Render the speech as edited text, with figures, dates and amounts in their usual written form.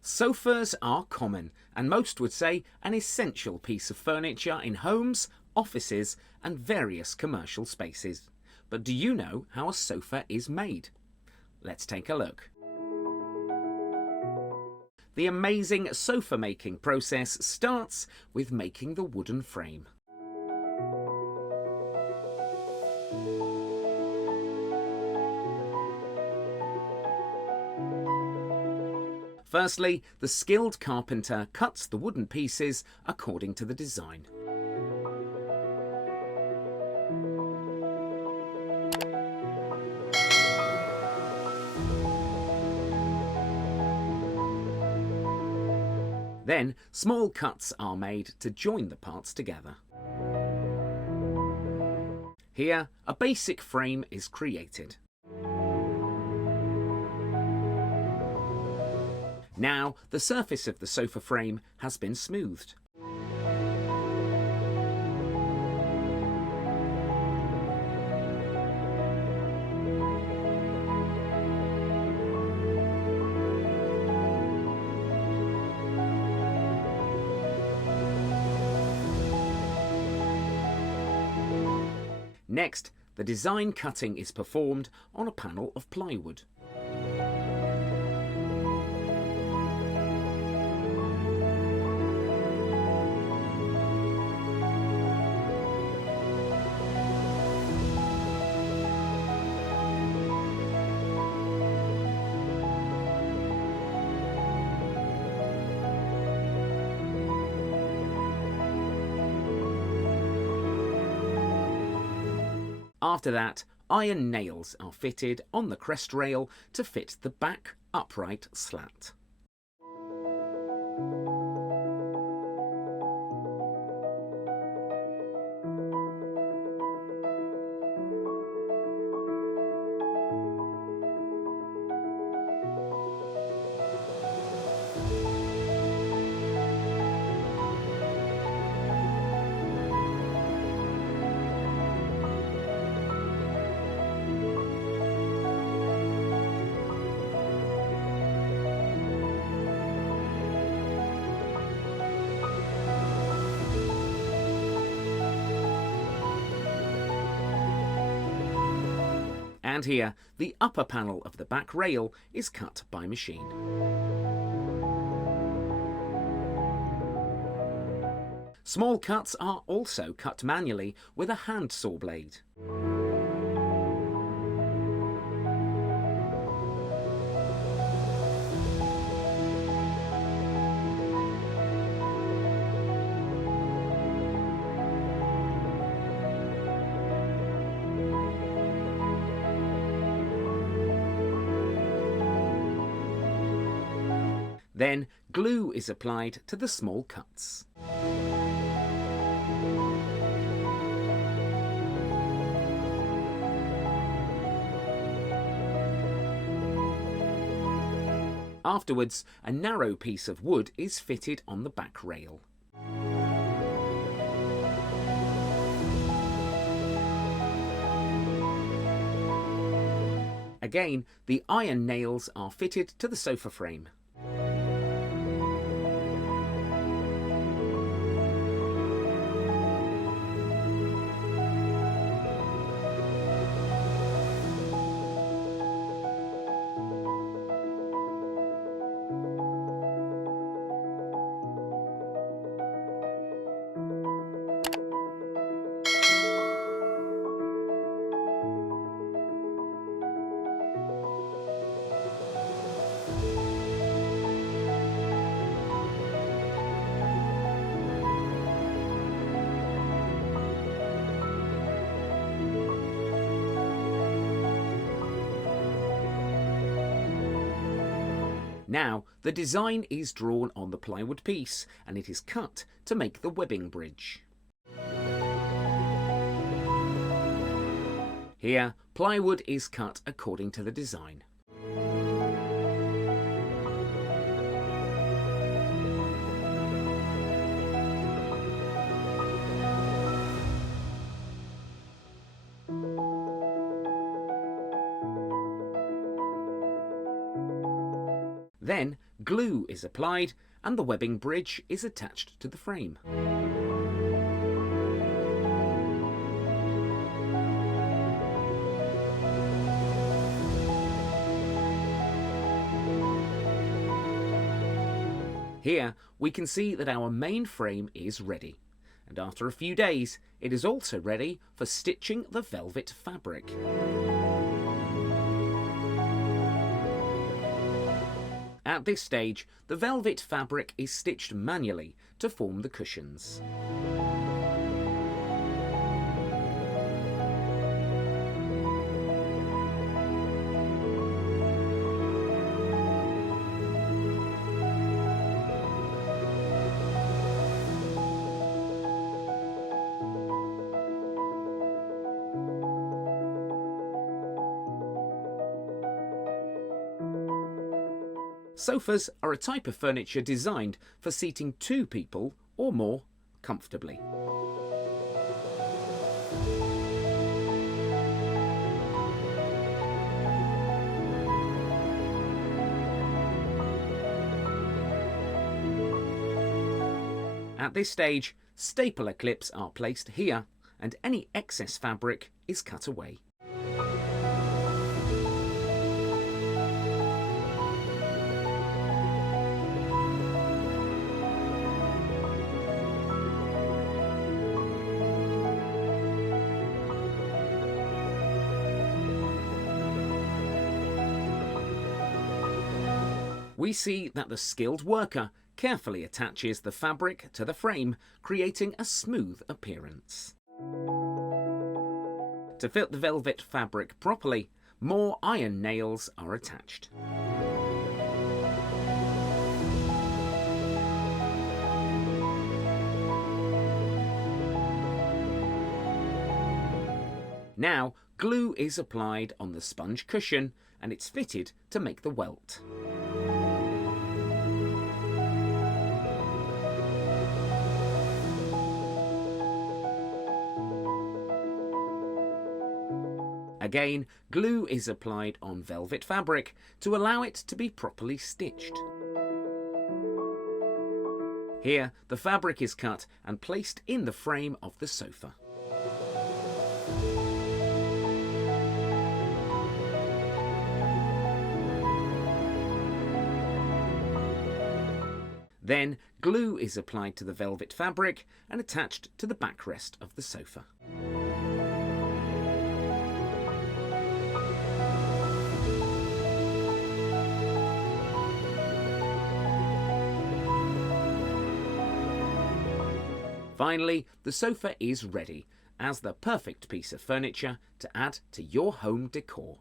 Sofas are common, and most would say an essential piece of furniture in homes, offices, and various commercial spaces. But do you know how a sofa is made? Let's take a look. The amazing sofa making process starts with making the wooden frame. Firstly, the skilled carpenter cuts the wooden pieces according to the design. Then, small cuts are made to join the parts together. Here, a basic frame is created. Now, the surface of the sofa frame has been smoothed. Next, the design cutting is performed on a panel of plywood. After that, iron nails are fitted on the crest rail to fit the back upright slat. And here, the upper panel of the back rail is cut by machine. Small cuts are also cut manually with a hand saw blade. Then glue is applied to the small cuts. Afterwards, a narrow piece of wood is fitted on the back rail. Again, the iron nails are fitted to the sofa frame. Now, the design is drawn on the plywood piece and it is cut to make the webbing bridge. Here, plywood is cut according to the design. Then, glue is applied and the webbing bridge is attached to the frame. Here we can see that our main frame is ready, and after a few days it is also ready for stitching the velvet fabric. At this stage, the velvet fabric is stitched manually to form the cushions. Sofas are a type of furniture designed for seating 2 people or more comfortably. At this stage, stapler clips are placed here and any excess fabric is cut away. We see that the skilled worker carefully attaches the fabric to the frame, creating a smooth appearance. To fit the velvet fabric properly, more iron nails are attached. Now, glue is applied on the sponge cushion and it's fitted to make the welt. Again, glue is applied on velvet fabric to allow it to be properly stitched. Here, the fabric is cut and placed in the frame of the sofa. Then, glue is applied to the velvet fabric and attached to the backrest of the sofa. Finally, the sofa is ready as the perfect piece of furniture to add to your home decor.